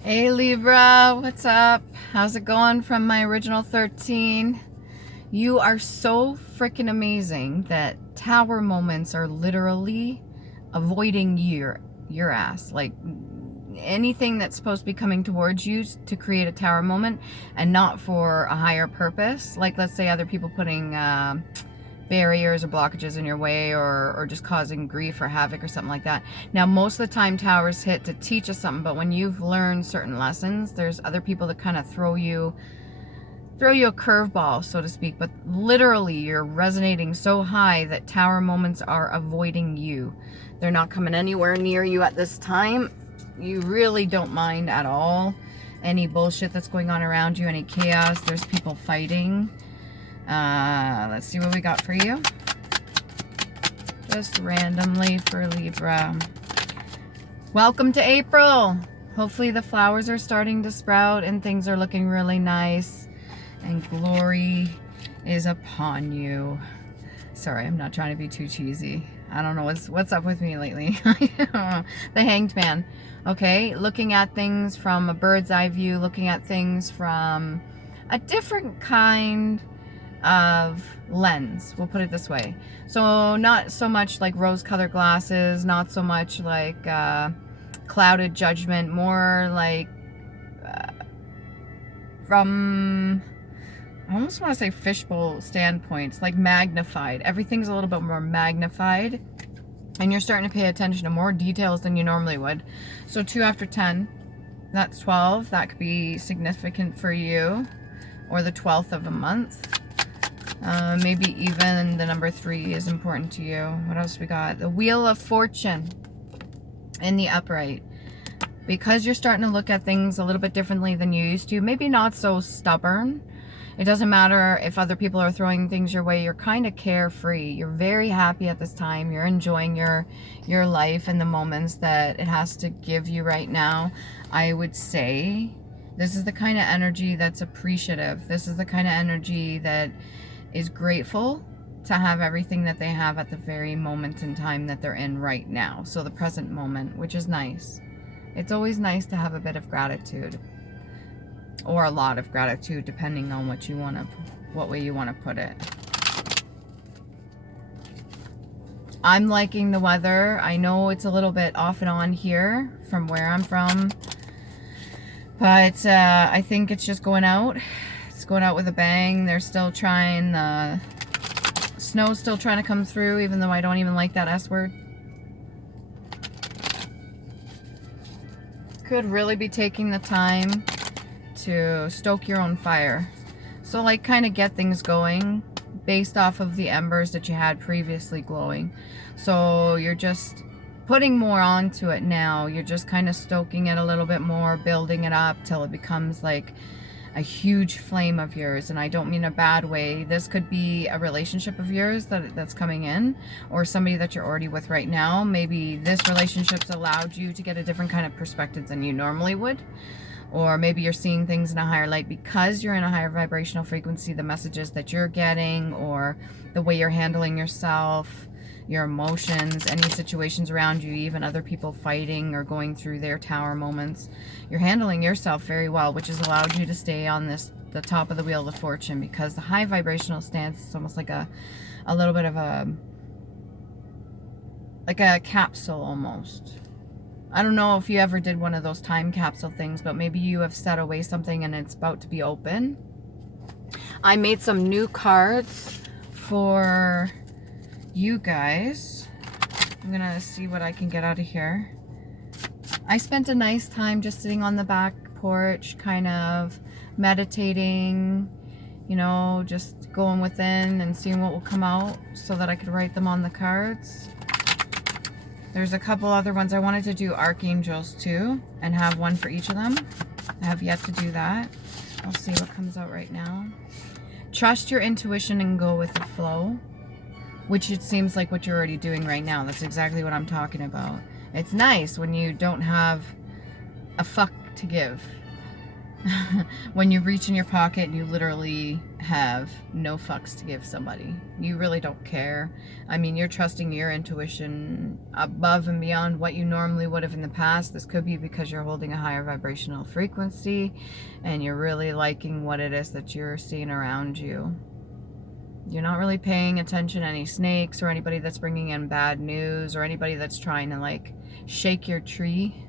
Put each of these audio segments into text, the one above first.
Hey Libra, what's up? How's it going from my original 13? You are so freaking amazing that tower moments are literally avoiding your ass. Like anything that's supposed to be coming towards you to create a tower moment and not for a higher purpose. Like let's say other people putting barriers or blockages in your way or just causing grief or havoc or something like that. Now, most of the time towers hit to teach us something, but when you've learned certain lessons, there's other people that kind of throw you a curveball, so to speak, but literally you're resonating so high that tower moments are avoiding you. They're not coming anywhere near you at this time. You really don't mind at all any bullshit that's going on around you, any chaos. There's people fighting. Let's see what we got for you. Just randomly for Libra. Welcome to April. Hopefully the flowers are starting to sprout and things are looking really nice and glory is upon you. Sorry, I'm not trying to be too cheesy. I don't know what's up with me lately. The Hanged Man. Okay, looking at things from a bird's eye view, looking at things from a different kind of lens, we'll put it this way. So not so much like rose-colored glasses, not so much like clouded judgment, more like from, I almost want to say fishbowl standpoints, like magnified. Everything's a little bit more magnified and you're starting to pay attention to more details than you normally would. So 2 after 10, that's 12. That could be significant for you, or the 12th of a month. Maybe even the number 3 is important to you. What else we got? The Wheel of Fortune in the upright. Because you're starting to look at things a little bit differently than you used to. Maybe not so stubborn. It doesn't matter if other people are throwing things your way. You're kind of carefree. You're very happy at this time. You're enjoying your life and the moments that it has to give you right now. I would say this is the kind of energy that's appreciative. This is the kind of energy that is grateful to have everything that they have at the very moment in time that they're in right now. So the present moment, which is nice. It's always nice to have a bit of gratitude, or a lot of gratitude, depending on what way you want to put it. I'm liking the weather. I know it's a little bit off and on here from where I'm from, but I think it's just going out. It's going out with a bang. They're still trying, snow's still trying to come through, even though I don't even like that S word. Could really be taking the time to stoke your own fire. So like kind of get things going based off of the embers that you had previously glowing. So you're just putting more onto it now. You're just kind of stoking it a little bit more, building it up till it becomes like a huge flame of yours. And I don't mean a bad way. This could be a relationship of yours that's coming in, or somebody that you're already with right now. Maybe this relationship's allowed you to get a different kind of perspective than you normally would. Or maybe you're seeing things in a higher light because you're in a higher vibrational frequency. The messages that you're getting, or the way you're handling yourself, your emotions, any situations around you, even other people fighting or going through their tower moments. You're handling yourself very well, which has allowed you to stay on the top of the Wheel of Fortune, because the high vibrational stance is almost like a little bit of a capsule almost. I don't know if you ever did one of those time capsule things, but maybe you have set away something and it's about to be open. I made some new cards for you guys. I'm gonna see what I can get out of here. I spent a nice time just sitting on the back porch, kind of meditating, you know, just going within and seeing what will come out so that I could write them on the cards. There's a couple other ones. I wanted to do archangels too and have one for each of them. I have yet to do that. I'll see what comes out right now. Trust your intuition and go with the flow, which it seems like what you're already doing right now. That's exactly what I'm talking about. It's nice when you don't have a fuck to give. When you reach in your pocket and you literally have no fucks to give somebody. You really don't care. I mean, you're trusting your intuition above and beyond what you normally would have in the past. This could be because you're holding a higher vibrational frequency and you're really liking what it is that you're seeing around you. You're not really paying attention to any snakes or anybody that's bringing in bad news or anybody that's trying to like shake your tree.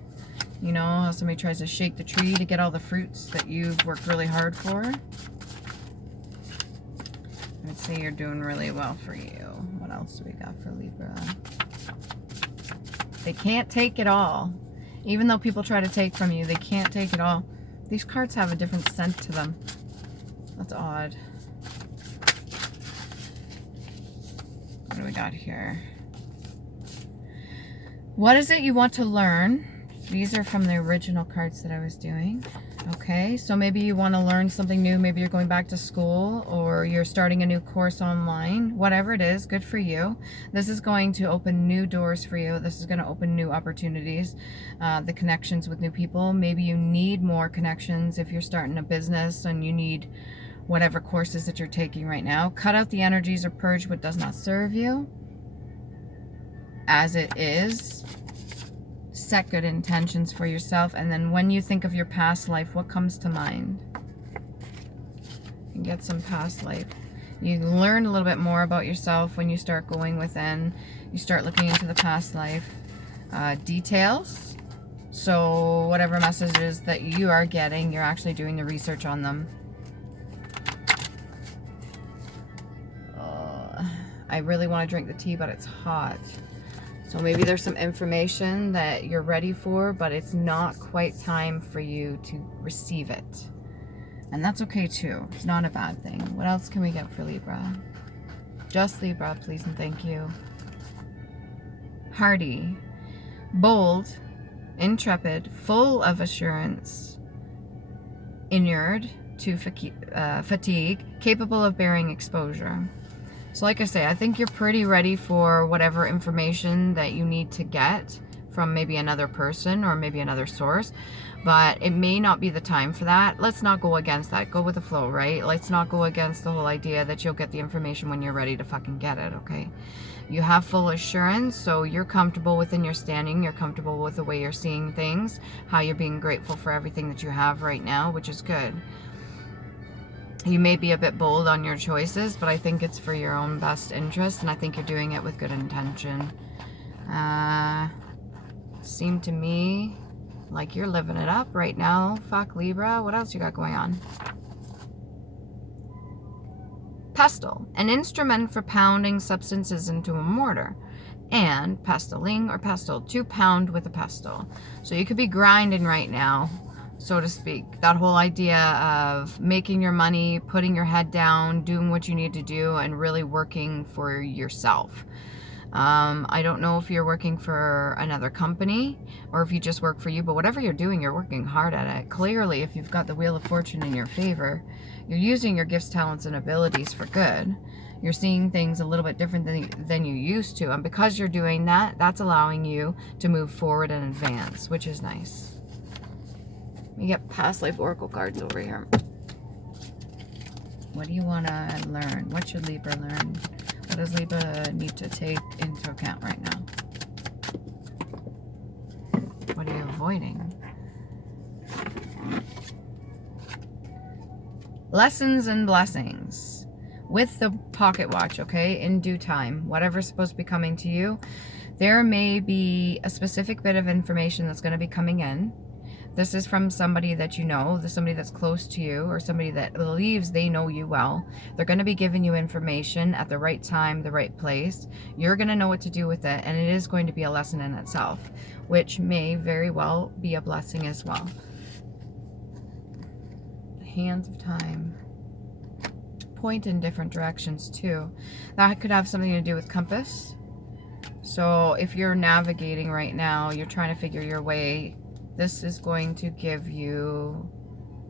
You know how somebody tries to shake the tree to get all the fruits that you've worked really hard for? I'd say you're doing really well for you. What else do we got for Libra? They can't take it all. Even though people try to take from you, they can't take it all. These cards have a different scent to them. That's odd. What do we got here? What is it you want to learn? These are from the original cards that I was doing. Okay, so maybe you want to learn something new. Maybe you're going back to school or you're starting a new course online. Whatever it is, good for you. This is going to open new doors for you. This is going to open new opportunities, the connections with new people. Maybe you need more connections if you're starting a business and you need whatever courses that you're taking right now. Cut out the energies or purge what does not serve you as it is. Set good intentions for yourself, and then when you think of your past life, what comes to mind? You get some past life. You learn a little bit more about yourself when you start going within. You start looking into the past life details. So whatever messages that you are getting, you're actually doing the research on them. I really want to drink the tea, but it's hot. So maybe there's some information that you're ready for, but it's not quite time for you to receive it. And that's okay too. It's not a bad thing. What else can we get for Libra? Just Libra, please and thank you. Hardy, bold, intrepid, full of assurance, inured to fatigue, capable of bearing exposure. So like I say, I think you're pretty ready for whatever information that you need to get from maybe another person or maybe another source, but it may not be the time for that. Let's not go against that. Go with the flow, right? Let's not go against the whole idea that you'll get the information when you're ready to fucking get it, okay? You have full assurance, so you're comfortable within your standing. You're comfortable with the way you're seeing things, how you're being grateful for everything that you have right now, which is good. You may be a bit bold on your choices, but I think it's for your own best interest, and I think you're doing it with good intention. Seemed to me like you're living it up right now. Fuck Libra. What else you got going on? Pestle, an instrument for pounding substances into a mortar. And pestling or pestle, to pound with a pestle. So you could be grinding right now, so to speak. That whole idea of making your money, putting your head down, doing what you need to do, and really working for yourself. I don't know if you're working for another company or if you just work for you, but whatever you're doing, you're working hard at it. Clearly, if you've got the Wheel of Fortune in your favor, you're using your gifts, talents, and abilities for good. You're seeing things a little bit different than you used to. And because you're doing that, that's allowing you to move forward and advance, which is nice. You get past life oracle cards over here. What do you want to learn? What should Libra learn? What does Libra need to take into account right now? What are you avoiding? Lessons and blessings. With the pocket watch, okay? In due time. Whatever's supposed to be coming to you. There may be a specific bit of information that's going to be coming in. This is from somebody that you know, somebody that's close to you, or somebody that believes they know you well. They're going to be giving you information at the right time, the right place. You're going to know what to do with it, and it is going to be a lesson in itself, which may very well be a blessing as well. Hands of time. Point in different directions too. That could have something to do with compass. So if you're navigating right now, you're trying to figure your way, this is going to give you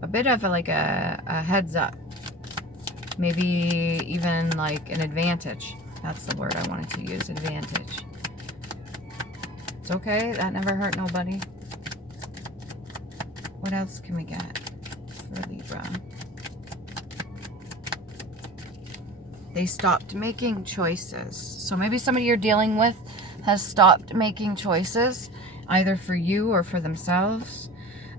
a bit of a heads up. Maybe even like an advantage. That's the word I wanted to use, advantage. It's okay, that never hurt nobody. What else can we get for Libra? They stopped making choices. So maybe somebody you're dealing with has stopped making choices, either for you or for themselves.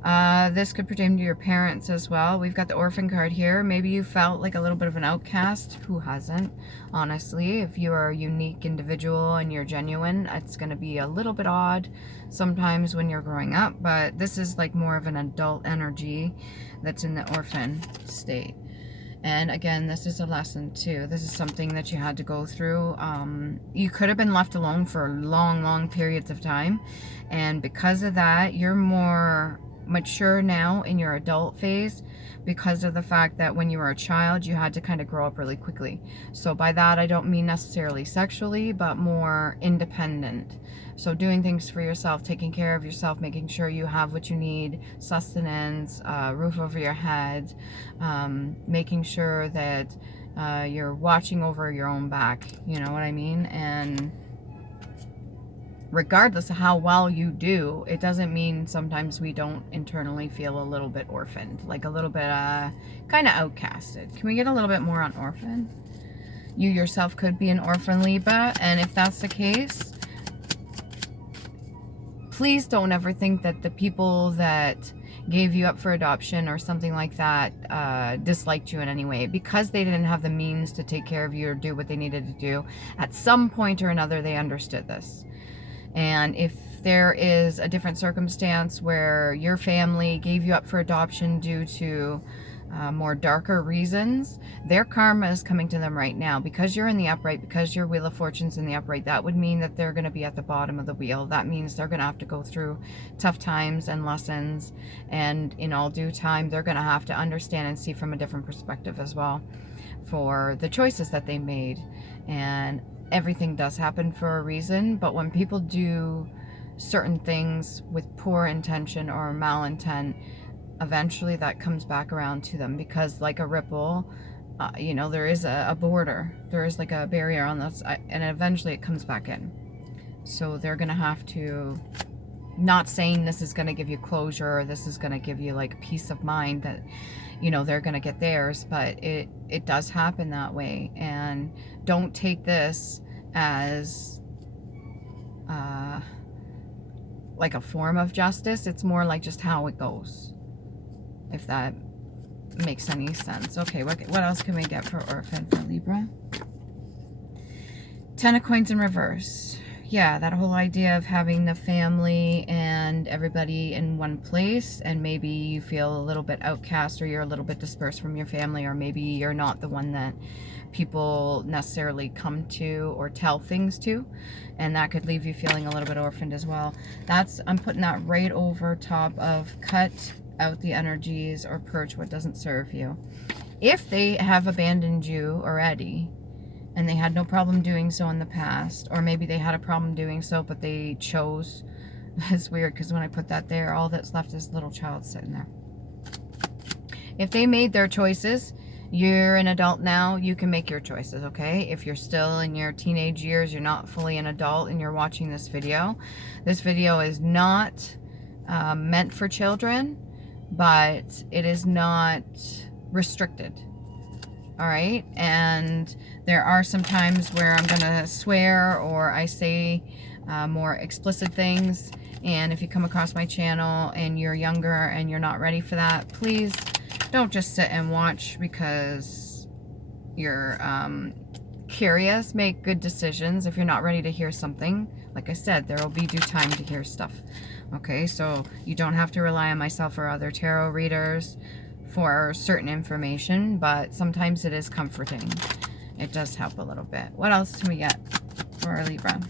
This could pertain to your parents as well. We've got the orphan card here. Maybe you felt like a little bit of an outcast. Who hasn't? Honestly, if you are a unique individual and you're genuine, it's going to be a little bit odd sometimes when you're growing up, but this is like more of an adult energy that's in the orphan state. And again, this is a lesson too. This is something that you had to go through. You could have been left alone for long periods of time. And because of that, you're more mature now in your adult phase, because of the fact that when you were a child, you had to kind of grow up really quickly. So by that, I don't mean necessarily sexually, but more independent. So doing things for yourself, taking care of yourself, making sure you have what you need, sustenance, roof over your head, making sure that you're watching over your own back, you know what I mean? And regardless of how well you do, it doesn't mean sometimes we don't internally feel a little bit orphaned, like a little bit kind of outcasted. Can we get a little bit more on orphan? You yourself could be an orphan, Libra, and if that's the case, please don't ever think that the people that gave you up for adoption or something like that disliked you in any way, because they didn't have the means to take care of you or do what they needed to do. At some point or another, they understood this. And if there is a different circumstance where your family gave you up for adoption due to more darker reasons, their karma is coming to them right now. Because you're in the upright, because your Wheel of Fortune's in the upright, that would mean that they're going to be at the bottom of the wheel. That means they're going to have to go through tough times and lessons, and in all due time, they're going to have to understand and see from a different perspective as well for the choices that they made. And everything does happen for a reason, but when people do certain things with poor intention or malintent, eventually that comes back around to them, because like a ripple, you know, there is a border, there is like a barrier on this, and eventually it comes back in. So they're gonna have to, not saying this is gonna give you closure or this is gonna give you like peace of mind that, you know, they're gonna get theirs, but it does happen that way. And don't take this as like a form of justice. It's more like just how it goes, if that makes any sense. Okay, what else can we get for orphan for Libra? Ten of Coins in reverse. Yeah, that whole idea of having the family and everybody in one place, and maybe you feel a little bit outcast, or you're a little bit dispersed from your family, or maybe you're not the one that people necessarily come to or tell things to, and that could leave you feeling a little bit orphaned as well. I'm putting that right over top of cut out the energies or purge what doesn't serve you. If they have abandoned you already, and they had no problem doing so in the past, or maybe they had a problem doing so but they chose, it's weird because when I put that there, all that's left is little child sitting there. If they made their choices, you're an adult now, you can make your choices, okay? If you're still in your teenage years, you're not fully an adult, and you're watching this video is not meant for children, but it is not restricted. All right, and there are some times where I'm gonna swear or I say more explicit things, and if you come across my channel and you're younger and you're not ready for that, please don't just sit and watch because you're curious. Make good decisions. If you're not ready to hear something, like I said, there will be due time to hear stuff. Okay, so you don't have to rely on myself or other tarot readers for certain information, but sometimes it is comforting. It does help a little bit. What else can we get for our Libra?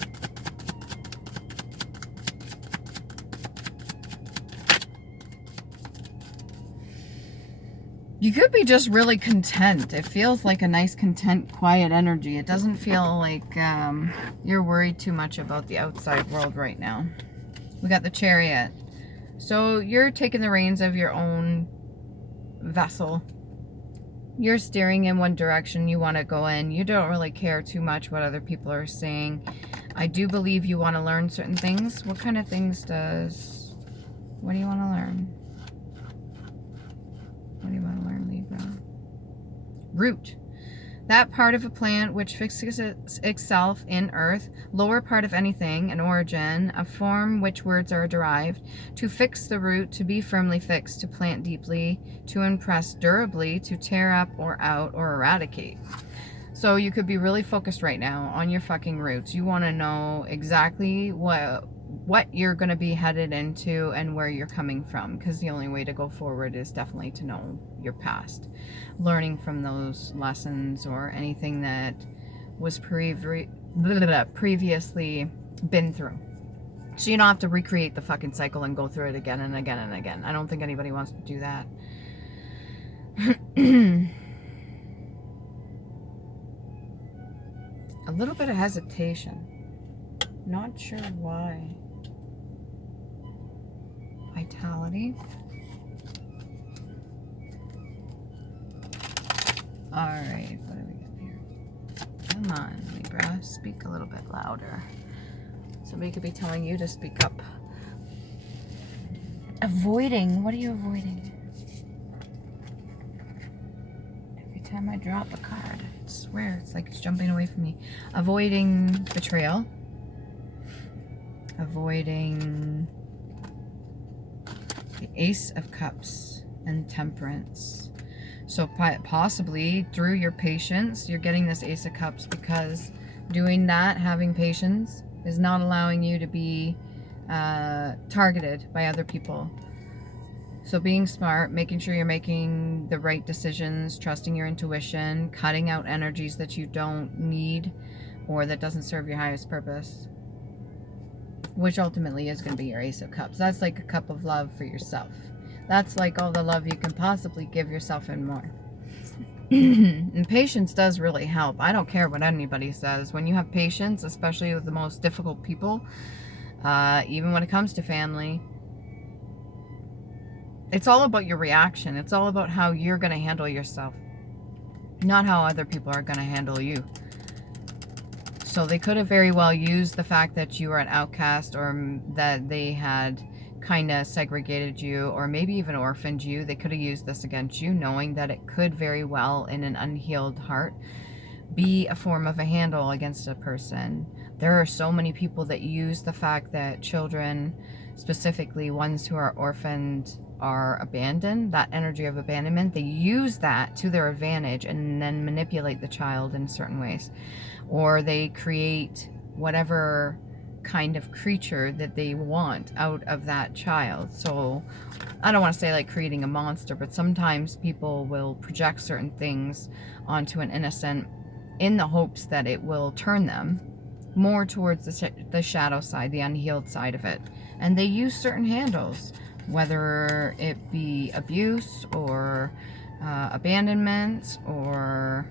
You could be just really content. It feels like a nice, content, quiet energy. It doesn't feel like you're worried too much about the outside world right now. We got the Chariot. So you're taking the reins of your own vessel. You're steering in one direction you want to go in. You don't really care too much what other people are saying. I do believe you want to learn certain things. What kind of things what do you want to learn? What do you want to learn, Libra? Root. That part of a plant which fixes itself in earth, lower part of anything, an origin, a form which words are derived, to fix the root, to be firmly fixed, to plant deeply, to impress durably, to tear up or out or eradicate. So you could be really focused right now on your fucking roots. You want to know exactly what you're going to be headed into and where you're coming from, because the only way to go forward is definitely to know your past, learning from those lessons or anything that was previously been through, so you don't have to recreate the fucking cycle and go through it again and again and again. I don't think anybody wants to do that. A little bit of hesitation, not sure why. Vitality. Alright, what do we got here? Come on, Libra, speak a little bit louder. Somebody could be telling you to speak up. Avoiding, what are you avoiding? Every time I drop a card, I swear it's like it's jumping away from me. Avoiding betrayal. Avoiding the Ace of Cups and Temperance. So possibly through your patience, you're getting this Ace of Cups because doing that, having patience, is not allowing you to be targeted by other people. So being smart, making sure you're making the right decisions, trusting your intuition, cutting out energies that you don't need or that doesn't serve your highest purpose, which ultimately is going to be your Ace of Cups. That's like a cup of love for yourself. That's like all the love you can possibly give yourself and more. And patience does really help. I don't care what anybody says. When you have patience, especially with the most difficult people, even when it comes to family, it's all about your reaction. It's all about how you're going to handle yourself, not how other people are going to handle you. So they could have very well used the fact that you were an outcast, or that they had kind of segregated you, or maybe even orphaned you. They could have used this against you, knowing that it could very well, in an unhealed heart, be a form of a handle against a person. There are so many people that use the fact that children, specifically ones who are orphaned, are abandoned, that energy of abandonment. They use that to their advantage and then manipulate the child in certain ways. Or they create whatever kind of creature that they want out of that child. So I don't want to say like creating a monster, but sometimes people will project certain things onto an innocent in the hopes that it will turn them more towards the shadow side, the unhealed side of it. And they use certain handles, whether it be abuse or abandonment or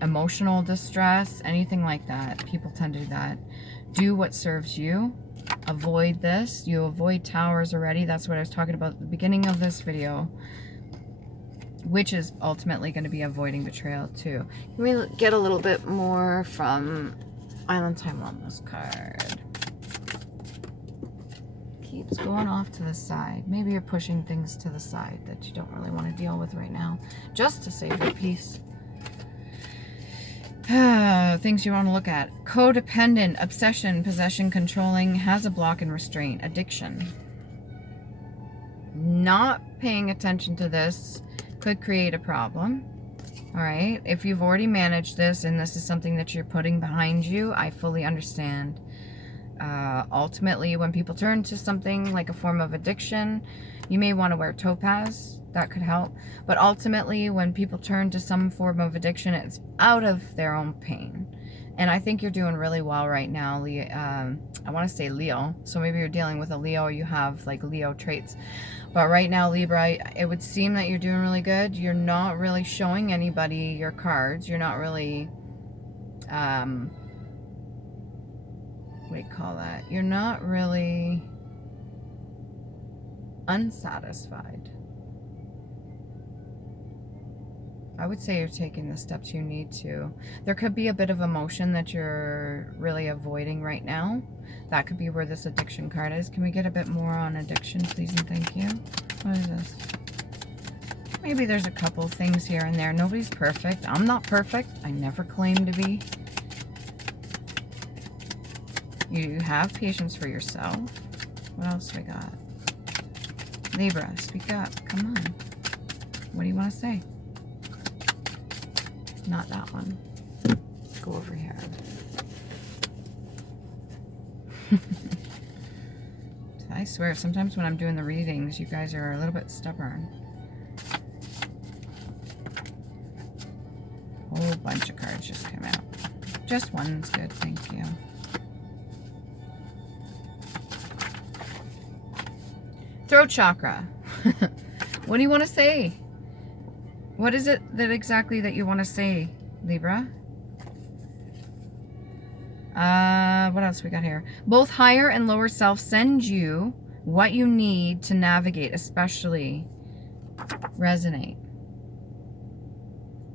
emotional distress, anything like that. People tend to do that. Do what serves you. Avoid this. You avoid towers already. That's what I was talking about at the beginning of this video, which is ultimately going to be avoiding betrayal too. Can we get a little bit more from Island Time Wellness card? Keeps going off to the side. Maybe you're pushing things to the side that you don't really want to deal with right now, just to save your peace. Things you want to look at. Codependent, obsession, possession, controlling, has a block and restraint, addiction. Not paying attention to this could create a problem. All right. If you've already managed this and this is something that you're putting behind you, I fully understand. Ultimately, when people turn to something like a form of addiction, you may want to wear topaz. That could help. But ultimately, when people turn to some form of addiction, it's out of their own pain. And I think you're doing really well right now, I want to say Leo. So maybe you're dealing with a Leo, or you have like Leo traits. But right now, Libra, it would seem that you're doing really good. You're not really showing anybody your cards. You're not really, what do you call that? You're not really unsatisfied. I would say you're taking the steps you need to. There could be a bit of emotion that you're really avoiding right now. That could be where this addiction card is. Can we get a bit more on addiction, please and thank you? What is this? Maybe there's a couple things here and there. Nobody's perfect. I'm not perfect. I never claim to be. You have patience for yourself. What else we got? Libra, speak up. Come on. What do you want to say? Not that one. Go over here. I swear, sometimes when I'm doing the readings, you guys are a little bit stubborn. A whole bunch of cards just came out. Just one's good, thank you. Throat chakra. What do you want to say? What is it that exactly that you want to say, Libra? What else we got here? Both higher and lower self send you what you need to navigate, especially resonate.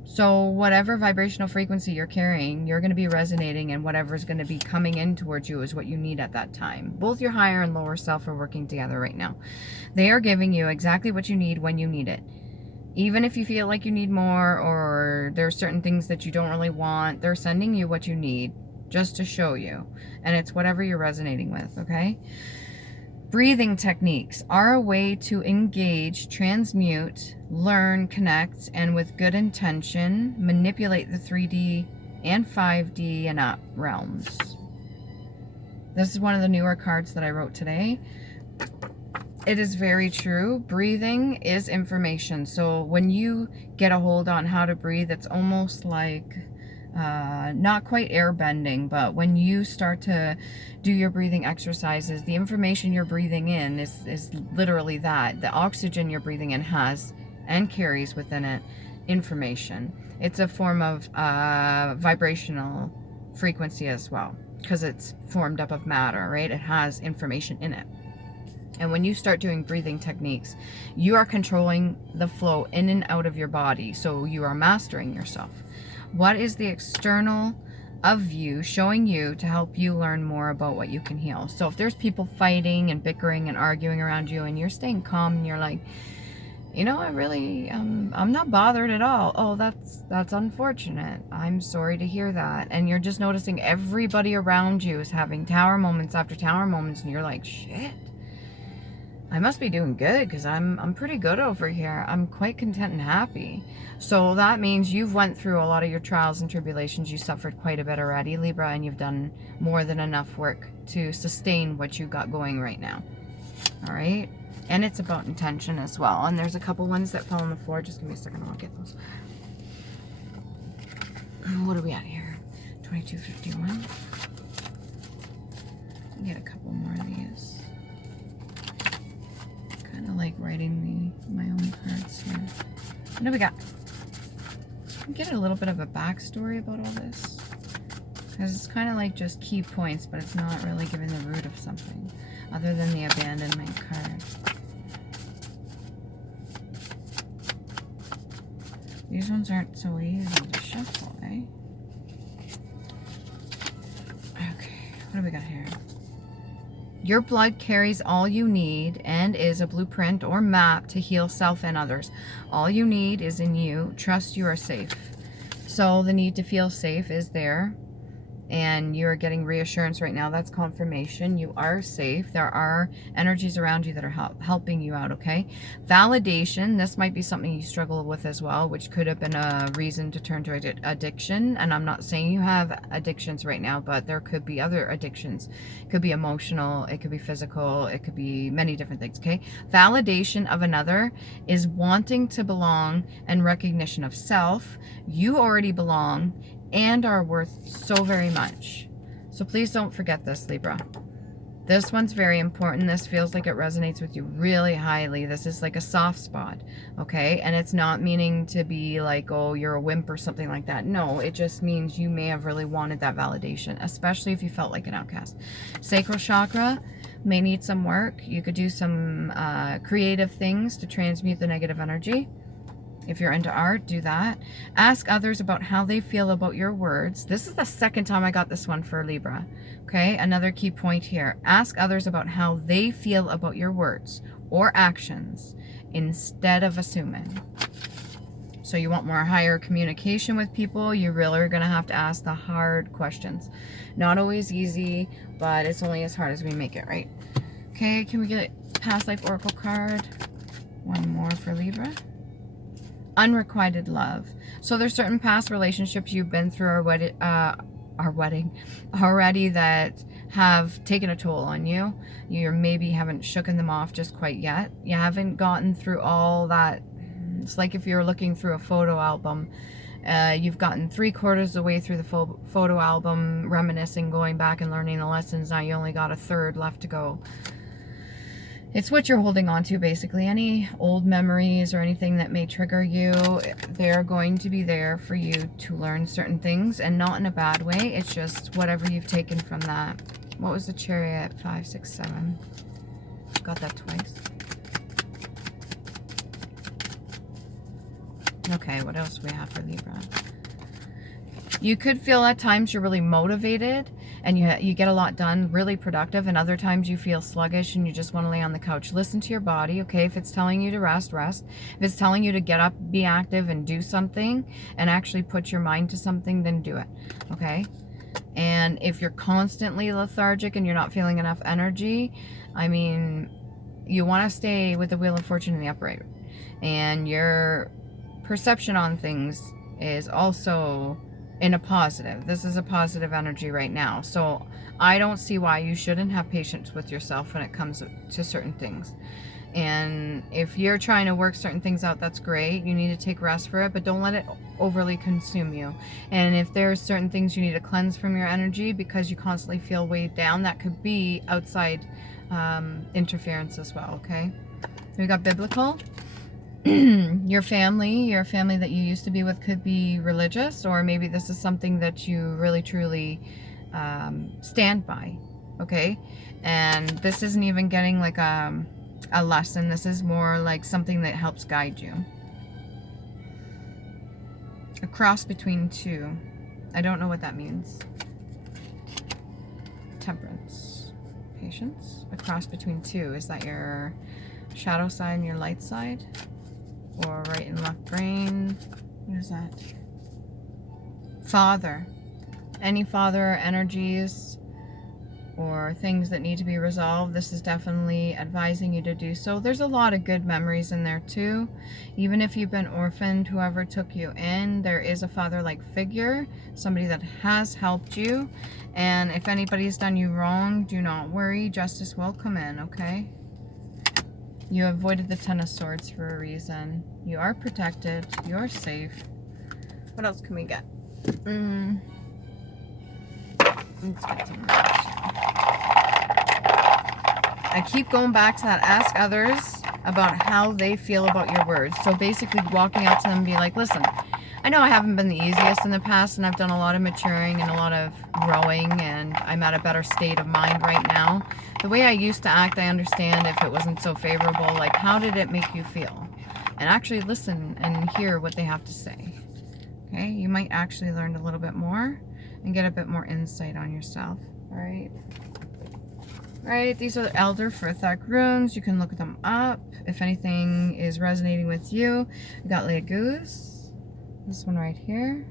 So whatever vibrational frequency you're carrying, you're going to be resonating, and whatever is going to be coming in towards you is what you need at that time. Both your higher and lower self are working together right now. They are giving you exactly what you need when you need it. Even if you feel like you need more, or there are certain things that you don't really want, they're sending you what you need just to show you. And it's whatever you're resonating with, okay? Breathing techniques are a way to engage, transmute, learn, connect, and with good intention, manipulate the 3D and 5D and up realms. This is one of the newer cards that I wrote today. It is very true. Breathing is information. So when you get a hold on how to breathe, it's almost like not quite air bending, but when you start to do your breathing exercises, the information you're breathing in is literally that. The oxygen you're breathing in has and carries within it information. It's a form of vibrational frequency as well, because it's formed up of matter, right? It has information in it. And when you start doing breathing techniques, you are controlling the flow in and out of your body. So you are mastering yourself. What is the external of you showing you to help you learn more about what you can heal? So if there's people fighting and bickering and arguing around you, and you're staying calm and you're like, you know, I'm not bothered at all. Oh, that's unfortunate. I'm sorry to hear that. And you're just noticing everybody around you is having tower moments after tower moments, and you're like, shit, I must be doing good, because I'm pretty good over here. I'm quite content and happy. So that means you've went through a lot of your trials and tribulations. You suffered quite a bit already, Libra, and you've done more than enough work to sustain what you got going right now. All right? And it's about intention as well. And there's a couple ones that fell on the floor. Just give me a second, I'll get those. What are we at here? 2251. I'll get a couple more of these. Kind of like writing my own cards here. What do we got? Get a little bit of a backstory about all this, because it's kind of like just key points, but it's not really giving the root of something other than the abandonment card. These ones aren't so easy to shuffle, eh? Okay, what do we got here? Your blood carries all you need and is a blueprint or map to heal self and others. All you need is in you. Trust you are safe. So the need to feel safe is there. And you're getting reassurance right now. That's confirmation. You are safe. There are energies around you that are helping you out, okay? Validation. This might be something you struggle with as well, which could have been a reason to turn to addiction. And I'm not saying you have addictions right now, but there could be other addictions. It could be emotional. It could be physical. It could be many different things, okay? Validation of another is wanting to belong and recognition of self. You already belong and are worth so very much. So please don't forget this, Libra. This one's very important. This feels like it resonates with you really highly. This is like a soft spot, okay? And it's not meaning to be like, oh, you're a wimp or something like that. No, it just means you may have really wanted that validation, especially if you felt like an outcast. Sacral chakra may need some work. You could do some creative things to transmute the negative energy. If you're into art, do that. Ask others about how they feel about your words. This is the second time I got this one for Libra. Okay, another key point here. Ask others about how they feel about your words or actions instead of assuming. So you want more higher communication with people, you really are going to have to ask the hard questions. Not always easy, but it's only as hard as we make it, right? Okay, can we get past life oracle card? One more for Libra. Unrequited love. So there's certain past relationships you've been through our wedding already that have taken a toll on you. You maybe haven't shooken them off just quite yet. You haven't gotten through all that. It's like if you're looking through a photo album, you've gotten 3/4 of the way through the full photo album, reminiscing, going back and learning the lessons. Now you only got 1/3 left to go. It's what you're holding on to, basically. Any old memories or anything that may trigger you, they're going to be there for you to learn certain things, and not in a bad way. It's just whatever you've taken from that. What was the Chariot? 5, 6, 7. Got that twice. Okay, what else do we have for Libra? You could feel at times you're really motivated and you get a lot done, really productive, and other times you feel sluggish and you just want to lay on the couch. Listen to your body, okay? If it's telling you to rest, rest. If it's telling you to get up, be active, and do something, and actually put your mind to something, then do it, okay? And if you're constantly lethargic and you're not feeling enough energy, I mean, you want to stay with the Wheel of Fortune in the upright. And your perception on things is also in a positive. This is a positive energy right now. So I don't see why you shouldn't have patience with yourself when it comes to certain things. And if you're trying to work certain things out, that's great. You need to take rest for it, but don't let it overly consume you. And if there's certain things you need to cleanse from your energy because you constantly feel weighed down, that could be outside interference as well, okay? We got biblical. Your family that you used to be with could be religious, or maybe this is something that you really truly stand by, okay? And this isn't even getting like a lesson. This is more like something that helps guide you. A cross between two. I don't know what that means. Temperance. Patience. A cross between two. Is that your shadow side and your light side? Or right and left brain? What is that? Father. Any father energies or things that need to be resolved, this is definitely advising you to do so. There's a lot of good memories in there too. Even if you've been orphaned, whoever took you in, there is a father-like figure, somebody that has helped you. And if anybody's done you wrong, do not worry, justice will come in, okay? You avoided the Ten of Swords for a reason. You are protected. You're safe. What else can we get? Let's get some rocks. I keep going back to that. Ask others about how they feel about your words. So basically walking up to them and be like, listen, I know I haven't been the easiest in the past, and I've done a lot of maturing and a lot of growing, and I'm at a better state of mind right now. The way I used to act, I understand if it wasn't so favorable. Like, how did it make you feel? And actually listen and hear what they have to say. Okay, you might actually learn a little bit more and get a bit more insight on yourself. All right. All right, these are the Elder Firthak runes. You can look them up if anything is resonating with you. We got Leah Goose. This one right here.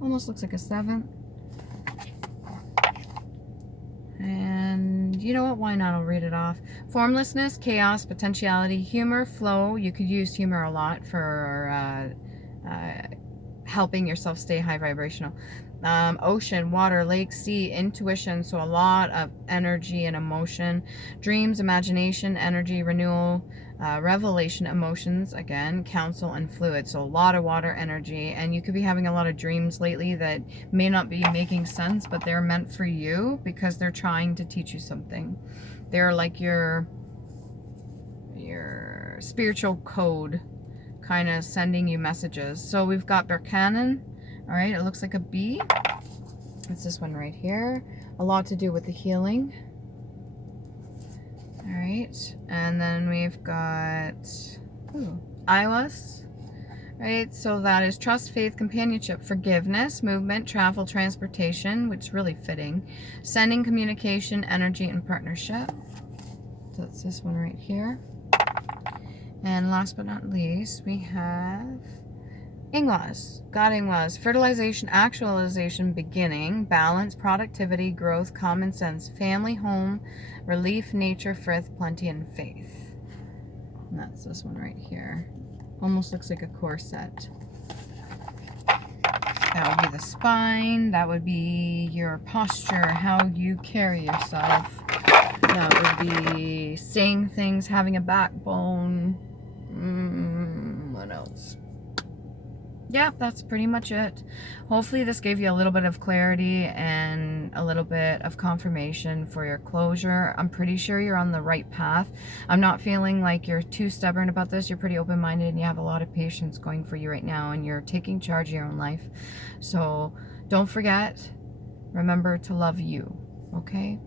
Almost looks like a 7. And you know what? Why not? I'll read it off. Formlessness, chaos, potentiality, humor, flow. You could use humor a lot for helping yourself stay high vibrational. Ocean, water, lake, sea, intuition. So a lot of energy and emotion. Dreams, imagination, energy, renewal, revelation, emotions, again, counsel, and fluid. So a lot of water energy. And you could be having a lot of dreams lately that may not be making sense, but they're meant for you because they're trying to teach you something. They're like your spiritual code, kind of sending you messages. So we've got Berkanen. All right, it looks like a bee. It's this one right here. A lot to do with the healing. All right, and then we've got Iwas. Right, so that is trust, faith, companionship, forgiveness, movement, travel, transportation, which is really fitting. Sending, communication, energy, and partnership. So it's this one right here. And last but not least, we have Ingwas. God Ingwas. Fertilization, actualization, beginning, balance, productivity, growth, common sense, family, home, relief, nature, frith, plenty, and faith. And that's this one right here. Almost looks like a corset. That would be the spine. That would be your posture, how you carry yourself. That would be saying things, having a backbone. What else? Yeah, that's pretty much it. Hopefully this gave you a little bit of clarity and a little bit of confirmation for your closure. I'm pretty sure you're on the right path. I'm not feeling like you're too stubborn about this. You're pretty open-minded and you have a lot of patience going for you right now, and you're taking charge of your own life. So don't forget, remember to love you, okay?